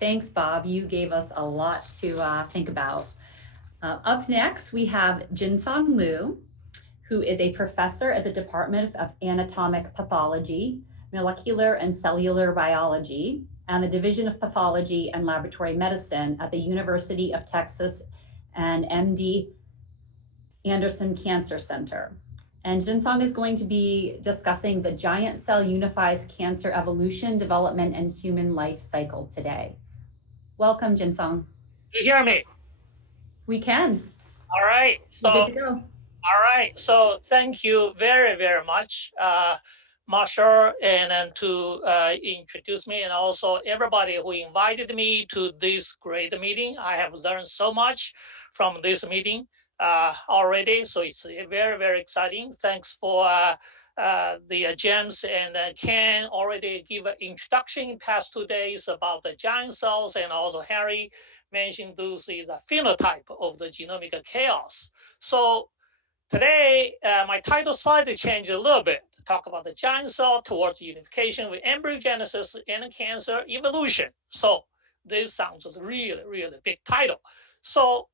Thanks, Bob. You gave us a lot to think about. Up next, we have Jinsong Liu, who is a professor at the Department of Anatomic Pathology, Molecular and Cellular Biology, and the Division of Pathology and Laboratory Medicine at the University of Texas and MD Anderson Cancer Center. And Jinsong is going to be discussing the giant cell unifies cancer evolution, development, and human life cycle today. Welcome, Jinsong. You hear me? We can. All right. We're good to go. All right. So thank you very, very much, Marshall, and to introduce me, and also everybody who invited me to this great meeting. I have learned so much from this meeting already. So it's very, very exciting. Thanks for the James and Ken already give an introduction in past 2 days about the giant cells, and also Harry mentioned those is a phenotype of the genomic chaos. So today, my title slightly changed a little bit to talk about the giant cell towards unification with embryogenesis and cancer evolution. So this sounds really, really big title. So,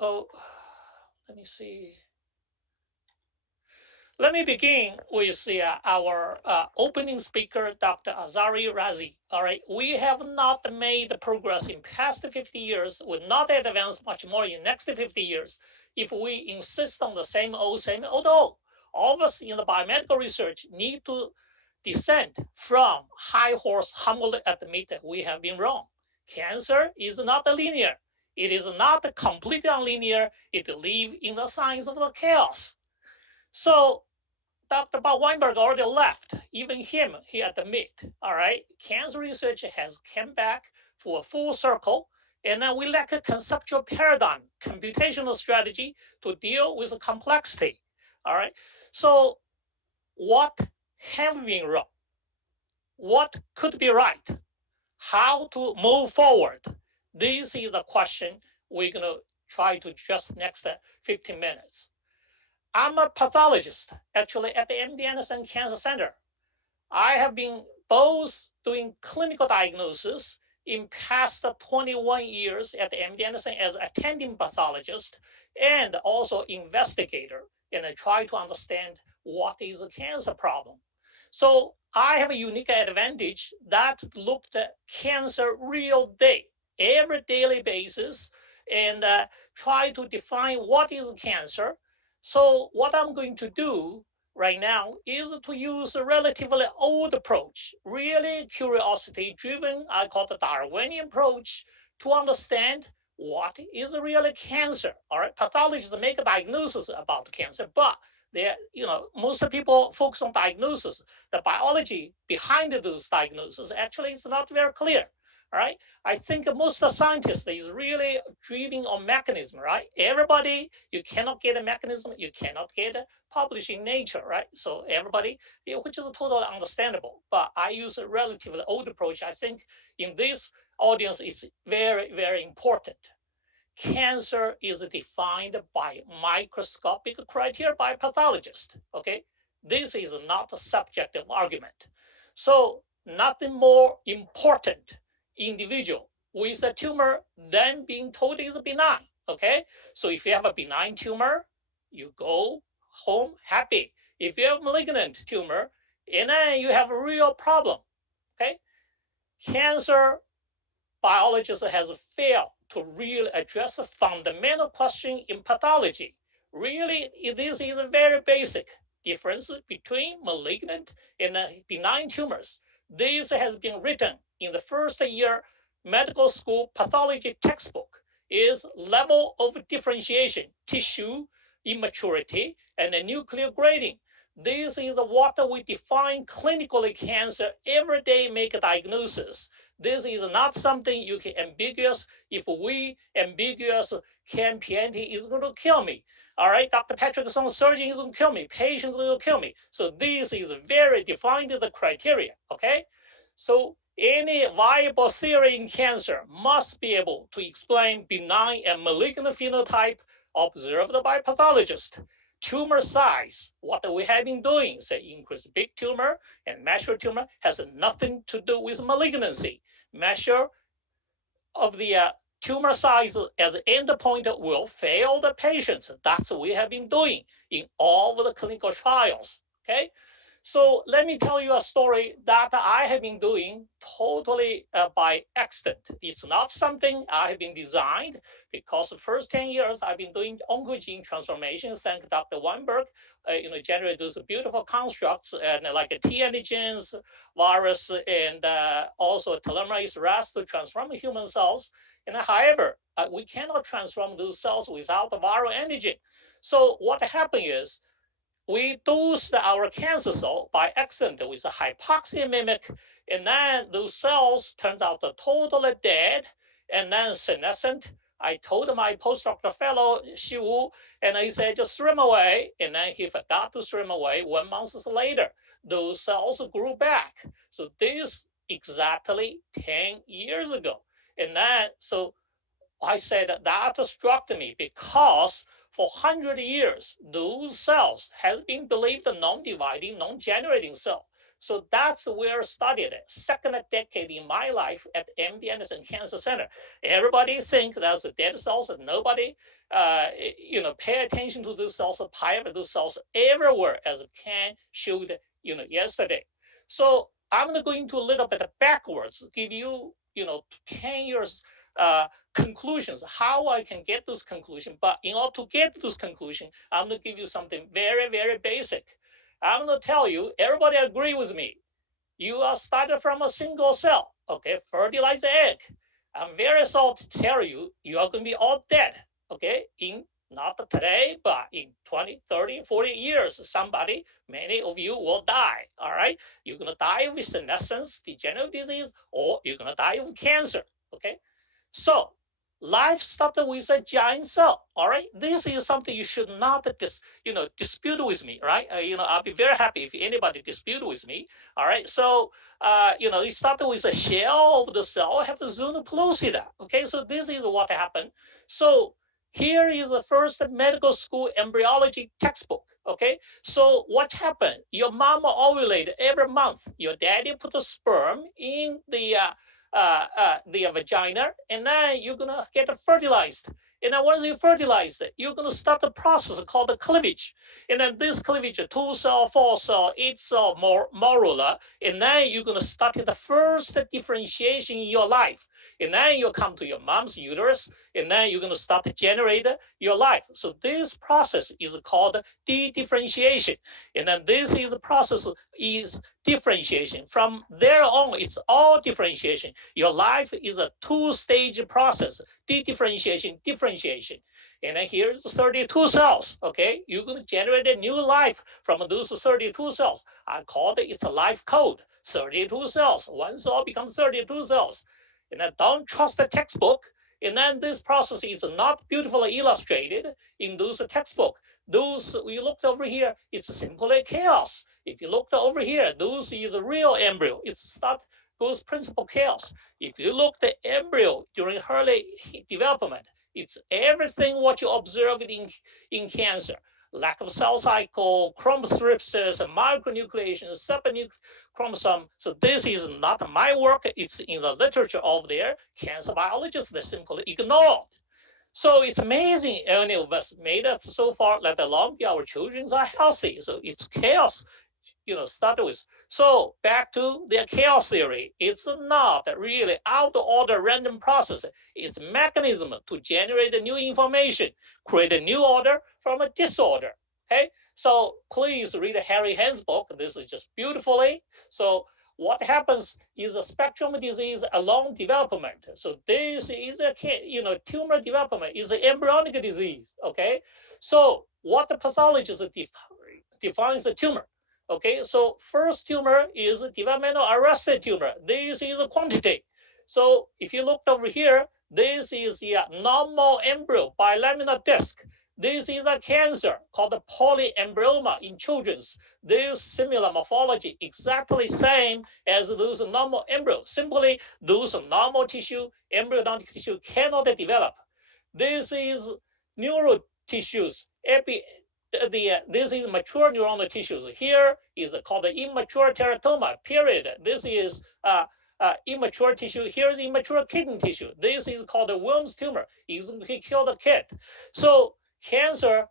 let me see. Let me begin with our opening speaker, Dr. Azari Razi. All right, we have not made progress in past 50 years, will not advance much more in next 50 years if we insist on the same old. Although all of us in the biomedical research need to descend from high horse, humbly admit that we have been wrong. Cancer is not linear. It is not completely nonlinear. It lives in the science of the chaos. So Dr. Bob Weinberg already left. Even him, he admit, all right, cancer research has come back for a full circle, and then we lack a conceptual paradigm, computational strategy to deal with the complexity, all right? So what have been wrong? What could be right? How to move forward? This is the question we're gonna try to address next 15 minutes. I'm a pathologist, actually, at the MD Anderson Cancer Center. I have been both doing clinical diagnosis in past 21 years at the MD Anderson as attending pathologist and also investigator, and I try to understand what is a cancer problem. So I have a unique advantage that looked at cancer real day, every daily basis, and try to define what is cancer. So what I'm going to do right now is to use a relatively old approach, really curiosity-driven, I call it the Darwinian approach, to understand what is really cancer. All right, pathologists make a diagnosis about cancer, but most people focus on diagnosis. The biology behind those diagnoses actually is not very clear. All right, I think most of the scientists is really driven on mechanism, right? Everybody, you cannot get a mechanism, you cannot get a published in Nature, right? So everybody, which is totally understandable. But I use a relatively old approach. I think in this audience, it's very, very important. Cancer is defined by microscopic criteria by pathologists, okay? This is not a subjective argument. So nothing more important individual with a tumor than being told is benign, okay? So if you have a benign tumor, you go home happy. If you have a malignant tumor, and then you have a real problem, okay? Cancer biologists has failed to really address a fundamental question in pathology. Really, this is a very basic difference between malignant and benign tumors. This has been written in the first year medical school pathology textbook, is level of differentiation, tissue immaturity, and nuclear grading. This is what we define clinically cancer every day, make a diagnosis. This is not something you can ambiguous. If we ambiguous, Ken Pienti is going to kill me. All right, Dr. Patrick Song, surgeon is going to kill me. Patients will kill me. So this is very defined the criteria, okay? So any viable theory in cancer must be able to explain benign and malignant phenotype observed by pathologists. Tumor size, what we have been doing, say increase big tumor and mature tumor, has nothing to do with malignancy. measure of the tumor size as an endpoint will fail the patients. That's what we have been doing in all of the clinical trials, okay? So let me tell you a story that I have been doing totally by accident. It's not something I have been designed, because the first 10 years I've been doing oncogene transformation. Thank Dr. Weinberg, generate those beautiful constructs and like T antigens, virus, and also telomerase RAS to transform human cells. And however, we cannot transform those cells without the viral antigen. So what happened is, we dosed our cancer cell by accident with a hypoxia mimic, and then those cells turns out totally dead and then senescent. I told my postdoctoral fellow, Xiu, and he said, just throw them away. And then he forgot to throw them away. 1 month later, those cells grew back. So this exactly 10 years ago. And then, so I said that struck me, because for 100 years, those cells has been believed a non-dividing, non-generating cell. So that's where I studied it. Second decade in my life at MD Anderson Cancer Center. Everybody think that's dead cells, and nobody, pay attention to those cells, pilot those cells everywhere, as Ken showed, yesterday. So I'm going to a little bit backwards, give you, 10 years conclusions, how I can get those conclusions. But in order to get those conclusions, I'm going to give you something very, very basic. I'm going to tell you, everybody agree with me. You are started from a single cell, okay, fertilized egg. I'm very sorry to tell you, you are going to be all dead, okay, in not today, but in 20, 30, 40 years, many of you will die, all right? You're going to die with senescence, degenerative disease, or you're going to die of cancer, okay? So life started with a giant cell. All right, this is something you should not dispute with me, right? I'll be very happy if anybody dispute with me. All right, so it started with a shell of the cell, have the zona pellucida. Okay, so this is what happened. So here is the first medical school embryology textbook. Okay, so what happened? Your mama ovulated every month. Your daddy put the sperm in the vagina, and then you're gonna get fertilized. And then once you fertilize it, you're gonna start the process called the cleavage. And then this cleavage, 2 cell, 4 cell, 8 cell, morula, and then you're gonna start the first differentiation in your life. And then you come to your mom's uterus, and then you're gonna start to generate your life. So this process is called de-differentiation. And then this is the process is differentiation. From there on, it's all differentiation. Your life is a 2-stage process, de-differentiation, differentiation. And then here's 32 cells, okay? You're gonna generate a new life from those 32 cells. I call it's a life code, 32 cells. One cell becomes 32 cells. And then don't trust the textbook. And then this process is not beautifully illustrated in those textbooks. Those, you looked over here, it's simply chaos. If you looked over here, those is a real embryo. It's goes principal chaos. If you look at the embryo during early development, it's everything what you observed in cancer. Lack of cell cycle, chromosynthesis, micronucleation, subnucleation chromosome. So this is not my work. It's in the literature over there. Cancer biologists, they simply ignore. So it's amazing any of us made it so far, let alone our children are healthy. So it's chaos, start with. So back to the chaos theory. It's not really out of order random process. It's mechanism to generate new information, create a new order from a disorder, okay? So please read Harry Hand's book. This is just beautifully. So what happens is a spectrum disease along development. So this is a, tumor development is an embryonic disease, okay? So what the pathologist defines a tumor? Okay, so first tumor is developmental arrested tumor. This is a quantity. So if you looked over here, this is the normal embryo bilaminar disc. This is a cancer called polyembryoma in children's. This similar morphology, exactly same as those normal embryos. Simply, those normal tissue, embryonic tissue cannot develop. This is neural tissues, this is mature neuronal tissues. Here is called the immature teratoma, period. This is immature tissue. Here's immature kidney tissue. This is called a worm's tumor. It's going to kill the kid. So cancer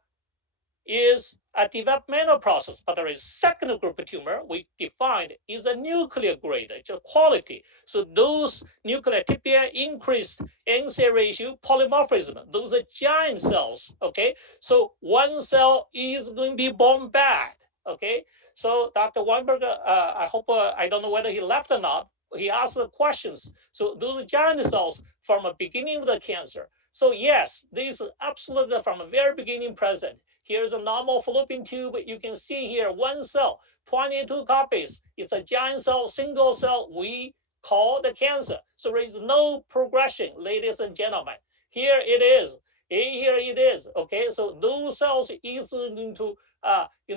is a developmental process, but there is second group of tumor we defined is a nuclear grade, it's a quality. So those nuclear tibia increased NC ratio polymorphism. Those are giant cells, okay? So one cell is going to be born bad, okay? So Dr. Weinberg, I hope, I don't know whether he left or not, he asked the questions. So those giant cells from the beginning of the cancer. So yes, these are absolutely from the very beginning present. Here's a normal fallopian tube. You can see here one cell, 22 copies. It's a giant cell, single cell we call the cancer. So there is no progression, ladies and gentlemen. Here it is. Here it is. Okay, so those cells is going to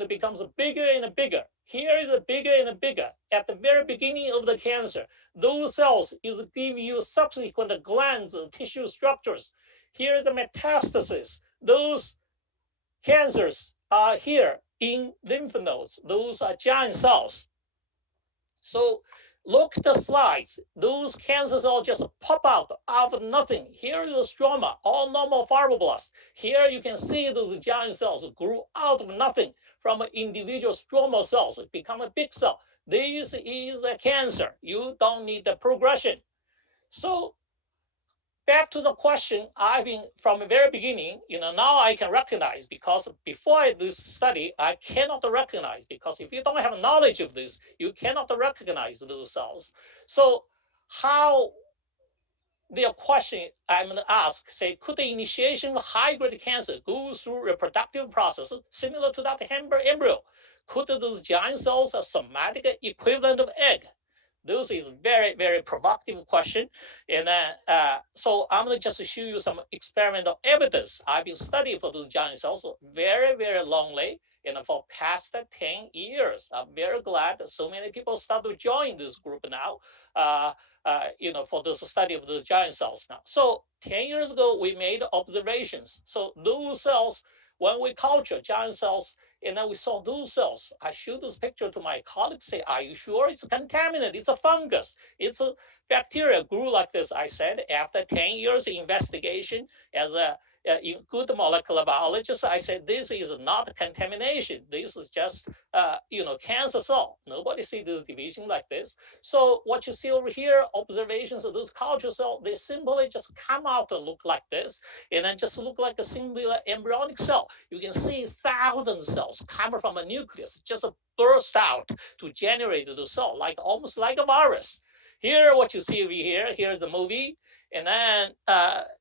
becomes bigger and bigger. Here is bigger and bigger. At the very beginning of the cancer, those cells is give you subsequent glands, tissue structures. Here is the metastasis. Those cancers are here in lymph nodes. Those are giant cells. So look at the slides. Those cancer cells just pop out of nothing. Here is the stroma, all normal fibroblasts. Here you can see those giant cells grew out of nothing from individual stromal cells, become a big cell. This is the cancer. You don't need the progression. So back to the question, I've been from the very beginning, now I can recognize, because before this study, I cannot recognize, because if you don't have knowledge of this, you cannot recognize those cells. So how the question I'm going to ask, say, could the initiation of high-grade cancer go through reproductive process similar to that embryo? Could those giant cells a somatic equivalent of egg? This is very, very provocative question. And so I'm going to just show you some experimental evidence. I've been studying for those giant cells very, very longly, for past 10 years. I'm very glad that so many people start to join this group now, for this study of those giant cells now. So 10 years ago, we made observations. So those cells, when we culture giant cells, and then we saw those cells. I showed this picture to my colleagues, say, are you sure it's contaminated? It's a fungus. It's a bacteria grew like this. I said, after 10 years investigation as a good molecular biologist, I said, this is not contamination. This is just, cancer cell. Nobody see this division like this. So what you see over here, observations of those culture cells, they simply just come out and look like this, and then just look like a singular embryonic cell. You can see thousands of cells come from a nucleus, just burst out to generate the cell, almost like a virus. Here, what you see over here, here's the movie. And then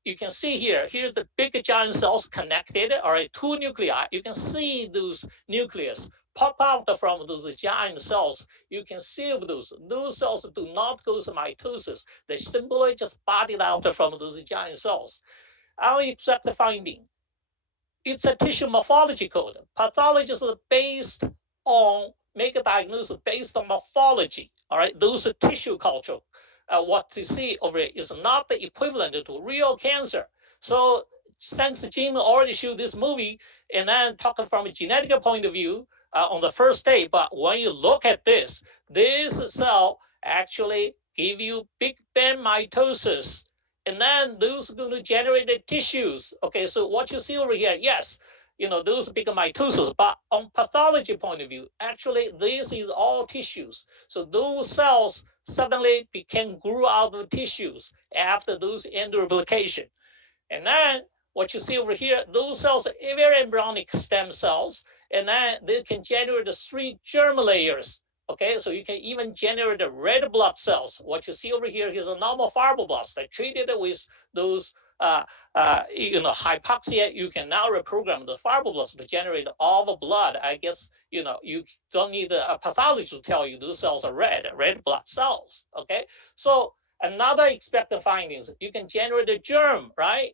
you can see here, here's the big giant cells connected, all right, two nuclei. You can see those nucleus pop out from those giant cells. You can see those. Those cells do not go to mitosis. They simply just bodied out from those giant cells. Our exact finding, it's a tissue morphology code. Pathology is based on, make a diagnosis based on morphology, all right? Those are tissue culture. What you see over here is not the equivalent to real cancer. So thanks to Jim already showed this movie, and then talking from a genetic point of view on the first day. But when you look at this cell actually give you big bang mitosis, and then those are going to generate the tissues. Okay, so what you see over here, yes, those big mitosis, but on pathology point of view, actually this is all tissues. So those cells suddenly grew out of tissues after those end replication. And then what you see over here, those cells are very embryonic stem cells, and then they can generate 3 germ layers. Okay, so you can even generate the red blood cells. What you see over here is a normal fibroblast. They treated with those hypoxia. You can now reprogram the fibroblasts to generate all the blood. I guess you don't need a pathologist to tell you those cells are red blood cells. Okay, so another expected findings, you can generate a germ, right?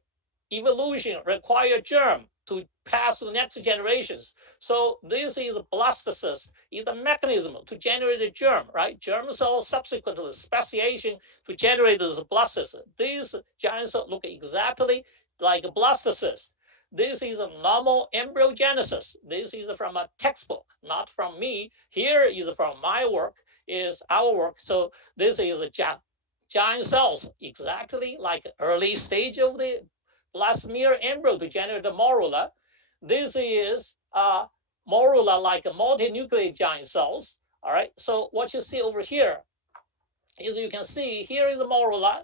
Evolution require germ to pass to the next generations. So this is blastocyst, is the mechanism to generate a germ, right? Germ cells subsequently speciation to generate those blastocysts. These giant cells look exactly like a blastocyst. This is a normal embryogenesis. This is from a textbook, not from me. Here is from my work, is our work. So this is a giant cells, exactly like early stage of the plasmid embryo to generate the morula. This is morula like multinucleate giant cells. All right. So what you see over here is you can see here is the morula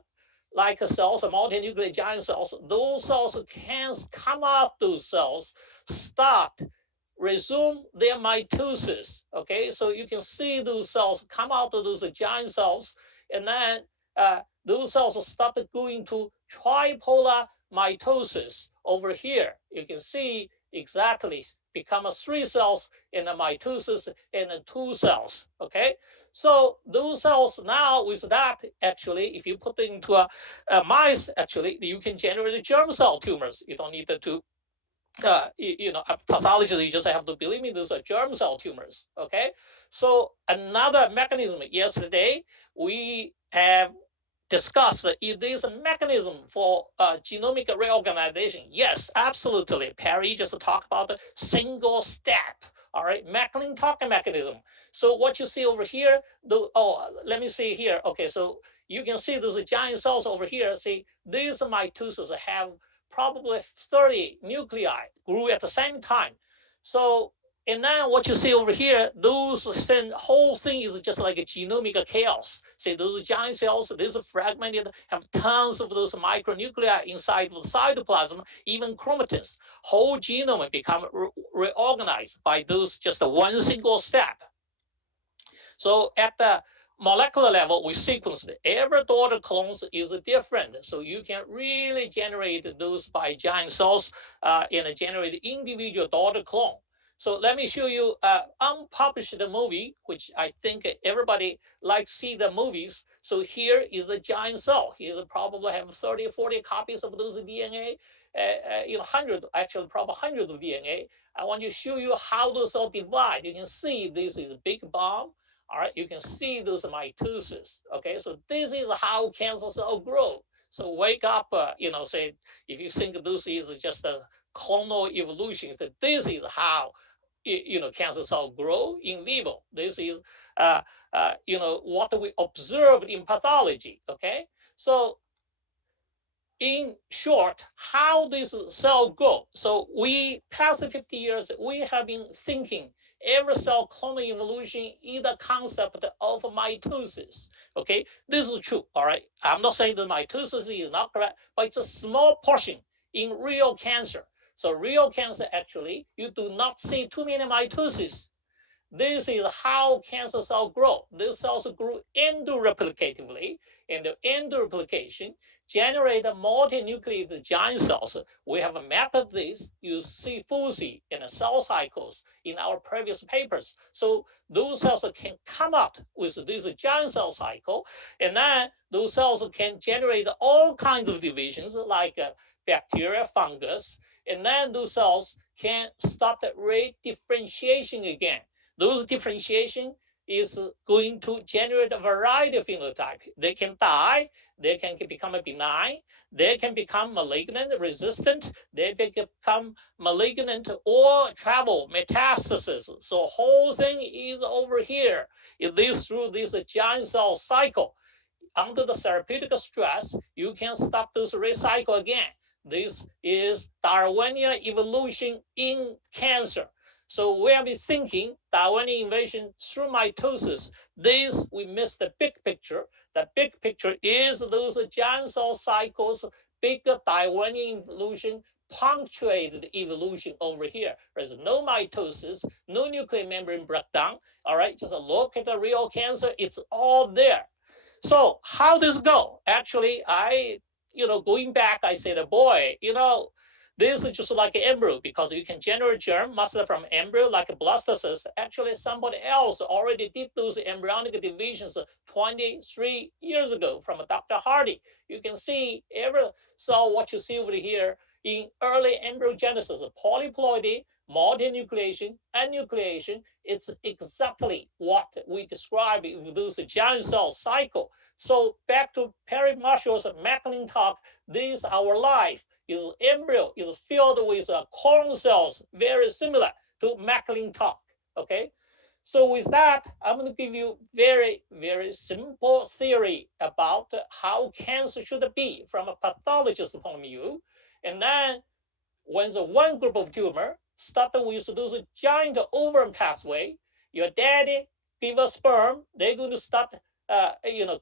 like cells, multinucleate giant cells. Those cells can come out those cells, start resume their mitosis. Okay, so you can see those cells come out of those giant cells, and then those cells start going to tripolar mitosis over here. You can see exactly become 3 cells in a mitosis and 2 cells. Okay, so those cells now with that, actually, if you put it into a mice, actually, you can generate germ cell tumors. You don't need to pathology, you just have to believe me, those are germ cell tumors. Okay, so another mechanism, yesterday we have discussed that it is a mechanism for genomic reorganization. Yes, absolutely. Perry just talked about the single step. All right, McClintock mechanism. So what you see over here, let me see here. Okay, so you can see those giant cells over here. See, these mitosis have probably 30 nuclei grew at the same time. So, and now what you see over here, whole thing is just like a genomic chaos. See, those giant cells, these are fragmented, have tons of those micronuclei inside the cytoplasm, even chromatins. Whole genome become reorganized by those just one single step. So at the molecular level, we sequenced every daughter clones is different. So you can really generate those by giant cells and generate individual daughter clone. So let me show you an unpublished movie, which I think everybody likes to see the movies. So here is the giant cell. Here probably have 30 or 40 copies of those DNA, actually probably hundreds of DNA. I want to show you how those cells divide. You can see this is a big bomb. All right, you can see those mitosis. Okay, so this is how cancer cell grow. So wake up, say if you think this is just a clonal evolution, that this is how cancer cell grow in vivo. This is what we observed in pathology. Okay, so in short, how this cell go. So we past 50 years, we have been thinking every cell clonal evolution is the concept of mitosis. Okay, this is true. All right, I'm not saying that mitosis is not correct, but it's a small portion in real cancer. So real cancer, actually, you do not see too many mitosis. This is how cancer cells grow. These cells grow endoreplicatively, and the endoreplication generate multinucleated giant cells. We have mapped this. You see FUSI in the cell cycles in our previous papers. So those cells can come out with this giant cell cycle, and then those cells can generate all kinds of divisions like bacteria, fungus, and then those cells can start rate differentiation again. Those differentiation is going to generate a variety of phenotype. They can die, they can become benign, they can become malignant, resistant, they become malignant or travel metastasis. So whole thing is over here. It is through this giant cell cycle. Under the therapeutic stress, you can stop this recycle again. This is Darwinian evolution in cancer. So we have been thinking Darwinian invasion through mitosis. This, we missed the big picture. The big picture is those giant cell cycles, big Darwinian evolution, punctuated evolution over here. There's no mitosis, no nuclear membrane breakdown. All right, just look at the real cancer, it's all there. So how does it go? Actually, going back, I said, boy, this is just like an embryo because you can generate germ master from embryo like a blastocyst. Actually, somebody else already did those embryonic divisions 23 years ago from Dr. Hardy. You can see every cell, what you see over here in early embryogenesis, polyploidy, multinucleation, enucleation. It's exactly what we describe with those giant cell cycle. So back to Perry Marshall's McClintock, this is our life. Is embryo is filled with corn cells, very similar to McClintock. Okay, So with that, I'm going to give you very, very simple theory about how cancer should be from a pathologist point of view. And then when the one group of tumor started with those giant ovum pathway, your daddy give a sperm, they're going to start,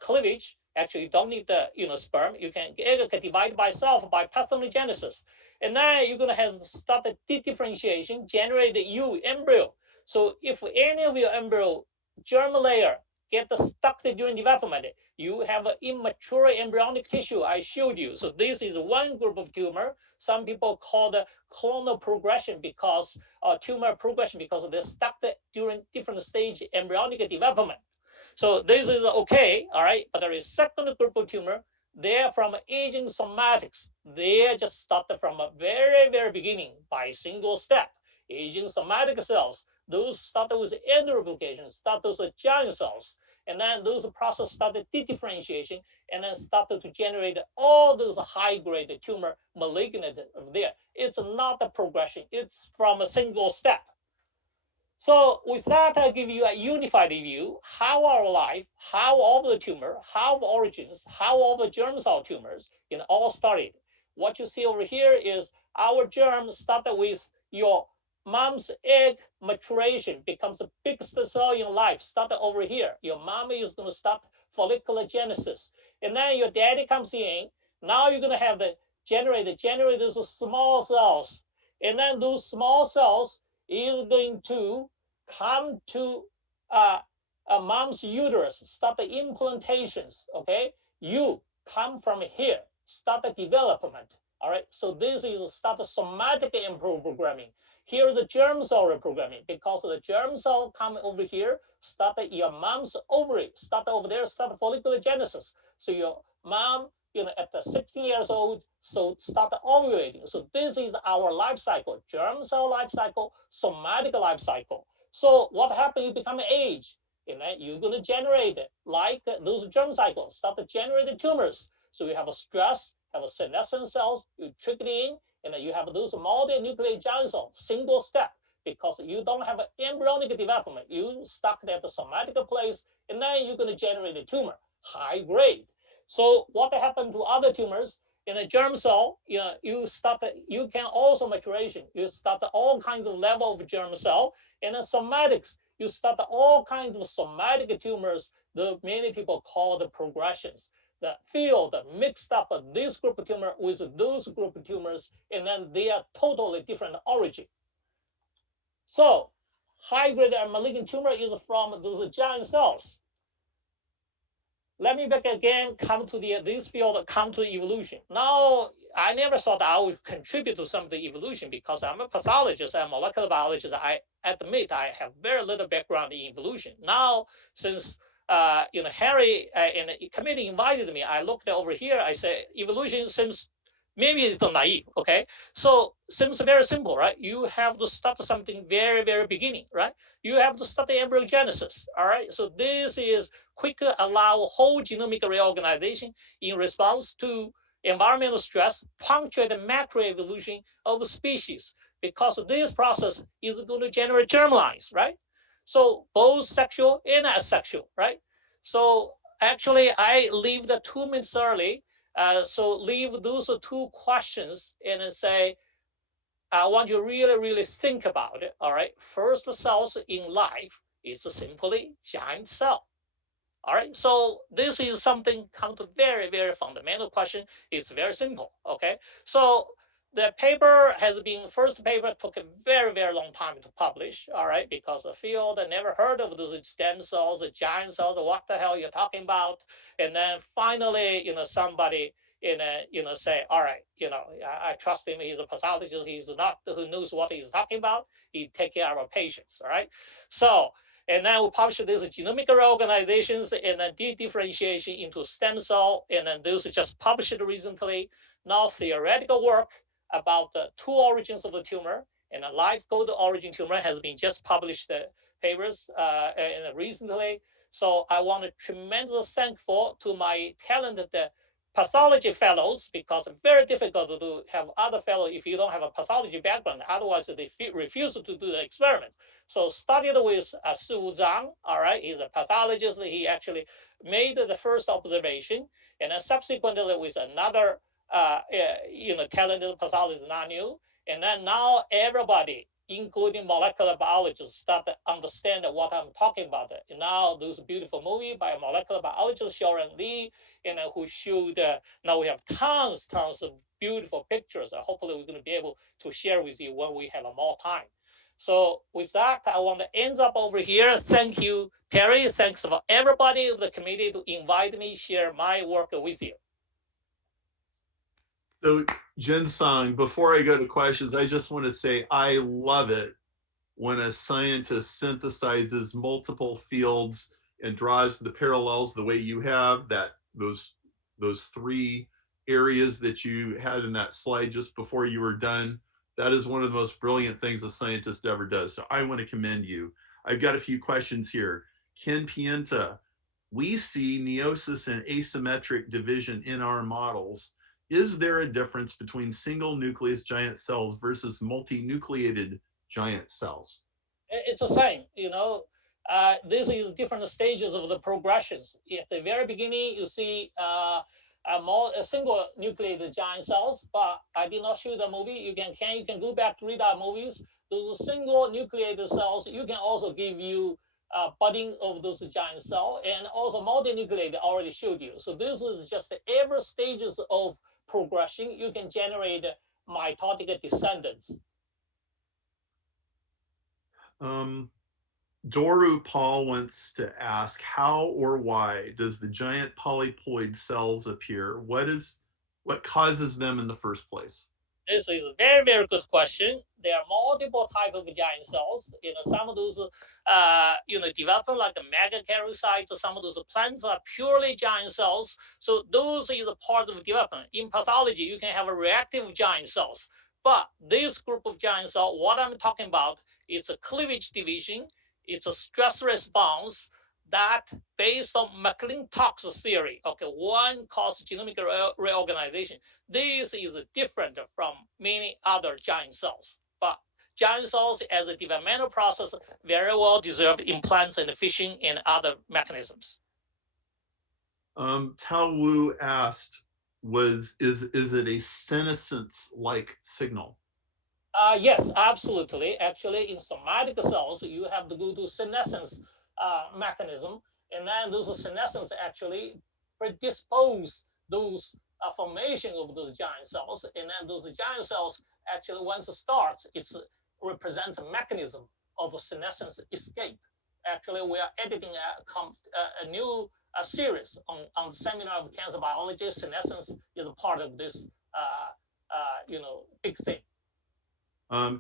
cleavage. Actually, you don't need the, sperm. You can egg can divide by itself by Pathologenesis. And then you're going to have start the differentiation, generate the embryo. So if any of your embryo germ layer get stuck during development, you have an immature embryonic tissue I showed you. So this is one group of tumor. Some people call the clonal progression because tumor progression because they're stuck during different stage embryonic development. So this is okay, all right. But there is second group of tumor. They're from aging somatics. They just started from a very, very beginning by single step. Aging somatic cells. Those started with end replication, started with giant cells. And then those process started differentiation and then started to generate all those high-grade tumor malignant there. It's not a progression. It's from a single step. So with that, I give you a unified view, how our life, how all the tumor, how origins, how all the germ cell tumors, all started. What you see over here is our germ started with your mom's egg maturation, becomes the biggest cell in life, started over here. Your mom is going to start follicular genesis. And then your daddy comes in. Now you're going to have the generate those small cells. And then those small cells is going to come to a mom's uterus, start the implantations, okay? You come from here, start the development, all right? So this is start the somatic programming. Here the germ cell reprogramming, because the germ cell come over here, start your mom's ovary, start over there, start follicular genesis. So your mom, at the 16 years old, so start ovulating. So this is our life cycle, germ cell life cycle, somatic life cycle. So what happens? You become age, and then you're going to generate like those germ cycles, start to generate tumors. So you have a stress, have a senescent cells, you trick it in, and then you have those multinucleate giant cells, single step, because you don't have an embryonic development. You stuck at the somatic place, and then you're going to generate a tumor, high grade. So what happened to other tumors? In a germ cell, you can also maturation. You start all kinds of level of germ cell. In a somatics, you start all kinds of somatic tumors that many people call the progressions. The field mixed up this group of tumor with those group of tumors, and then they are totally different origin. So high-grade and malignant tumor is from those giant cells. Let me back again, come to this field, come to evolution. Now, I never thought I would contribute to some of the evolution because I'm a pathologist and molecular biologist. I admit I have very little background in evolution. Now, since Harry and the committee invited me, I looked over here. I said evolution seems maybe it's naive. Okay, so seems very simple, right? You have to start something very, very beginning, right? You have to start the embryogenesis. All right, so this is quicker allow whole genomic reorganization in response to environmental stress, punctuate the macroevolution of species, because this process is going to generate germlines, right? So both sexual and asexual, right? So actually, I leave the 2 minutes early. So leave those two questions and then say, I want you to really, really think about it. All right. First cells in life is simply giant cell. All right, so this is something come to very, very fundamental question. It's very simple, okay? So the paper has been, first paper took a very, very long time to publish, all right, because the field never heard of those stem cells, the giant cells, what the hell you're talking about? And then finally, somebody, say, all right, I trust him, he's a pathologist, he's not who knows what he's talking about, he take care of our patients, all right? So, and then we publish these genomic reorganizations and then de-differentiation into stem cell. And then those just published recently. Now theoretical work about the two origins of the tumor and a live code origin tumor has been just published papers recently. So I want to tremendously thankful to my talented pathology fellows, because it's very difficult to have other fellows if you don't have a pathology background. Otherwise, they refuse to do the experiment. So studied with Su Zhang, all right, he's a pathologist. He actually made the first observation, and then subsequently with another, talented pathologist, Nanu, and then now everybody, including molecular biologists, start to understand what I'm talking about. And now there's a beautiful movie by a molecular biologist, Sharon Lee, who showed, now we have tons of beautiful pictures. Hopefully we're going to be able to share with you when we have more time. So with that, I want to end up over here. Thank you, Perry. Thanks for everybody of the committee to invite me, share my work with you. So Jinsong, before I go to questions, I just want to say I love it when a scientist synthesizes multiple fields and draws the parallels the way you have, that those three areas that you had in that slide just before you were done. That is one of the most brilliant things a scientist ever does. So I want to commend you. I've got a few questions here. Ken Pienta, we see meiosis and asymmetric division in our models. Is there a difference between single nucleus giant cells versus multinucleated giant cells? It's the same, this is different stages of the progressions. At the very beginning, you see a single nucleated giant cells, but I did not show the movie. You can go back to read our movies. Those single nucleated cells, you can also give you budding of those giant cells, and also multinucleated already showed you. So this is just every stages of progression. You can generate mitotic descendants. Doru Paul wants to ask, how or why does the giant polyploid cells appear? What causes them in the first place? This is a very, very good question. There are multiple types of giant cells. Some of those, developing like the megakaryocytes. Some of those plants are purely giant cells. So those is a part of development. In pathology, you can have a reactive giant cells. But this group of giant cells, what I'm talking about, is a cleavage division. It's a stress response that, based on McClintock's theory, one causes genomic reorganization. This is different from many other giant cells. But giant cells, as a developmental process, very well deserved in plants and fishing and other mechanisms. Tao Wu asked, is it a senescence-like signal? Yes, absolutely. Actually, in somatic cells, you have to go to senescence mechanism, and then those senescence actually predispose those formation of those giant cells, and then those giant cells actually, once it starts, it represents a mechanism of a senescence escape. Actually, we are editing a new series on the Seminar of Cancer Biology. Senescence is a part of this, big thing.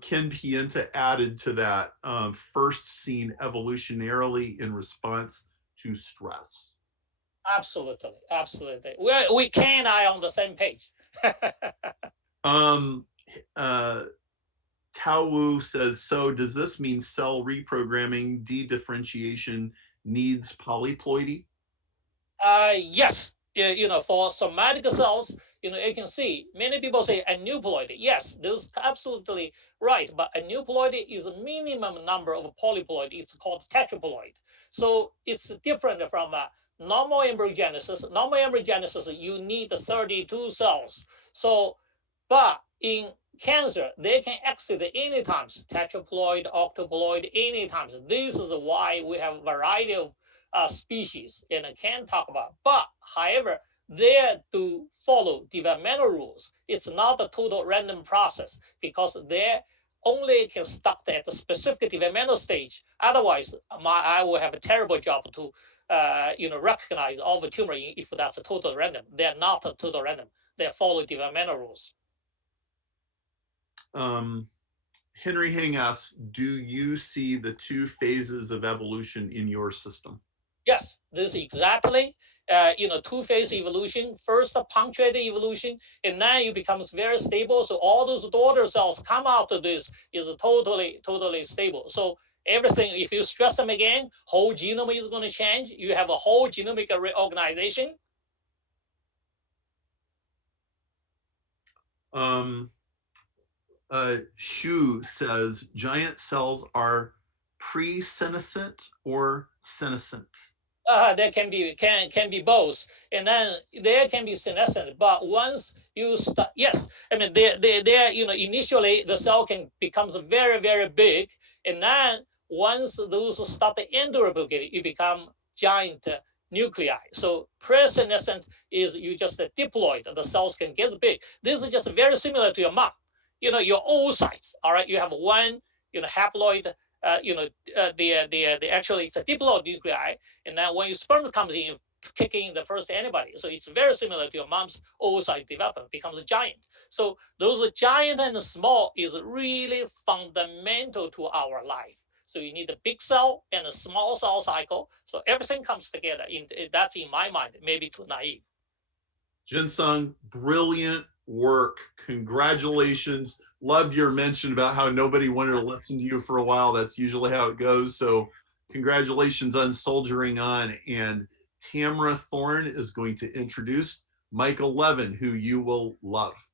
Ken Pienta added to that, first seen evolutionarily in response to stress. Absolutely. We Ken and I on the same page. Tao Wu says, so does this mean cell reprogramming dedifferentiation needs polyploidy? Yes. For somatic cells, you can see many people say aneuploidy. Yes, that's absolutely right. But aneuploidy is a minimum number of polyploid. It's called tetraploid. So it's different from normal embryogenesis. Normal embryogenesis, you need 32 cells. So, but in cancer, they can exit any times, tetraploid, octoploid, any times. This is why we have a variety of species and I can talk about. But however, they do follow developmental rules. It's not a total random process because they only can stop at the specific developmental stage. Otherwise, I will have a terrible job to recognize all the tumor if that's a total random. They're not a total random. They follow developmental rules. Henry Hing asks, do you see the two phases of evolution in your system? Yes, this is exactly, two-phase evolution. First, punctuated evolution, and then it becomes very stable. So all those daughter cells come out of this is totally stable. So everything, if you stress them again, whole genome is going to change. You have a whole genomic reorganization. Shu says giant cells are pre-senescent or senescent. There can be both, and then there can be senescent. But once you start, yes, I mean they initially the cell can becomes very big, and then once those start to endoreplicating, you become giant nuclei. So pre-senescent is you just diploid, the cells can get big. This is just very similar to your mom. Your oocytes. All right, you have one haploid. Actually it's a diploid nuclei, and then when your sperm comes in, kicking the first antibody. So it's very similar to your mom's oocyte development, becomes a giant. So those giant and small is really fundamental to our life. So you need a big cell and a small cell cycle. So everything comes together. That's in my mind, maybe too naive. Jinsong, brilliant work. Congratulations. Loved your mention about how nobody wanted to listen to you for a while. That's usually how it goes. So congratulations on soldiering on. And Tamara Thorne is going to introduce Michael Levin, who you will love.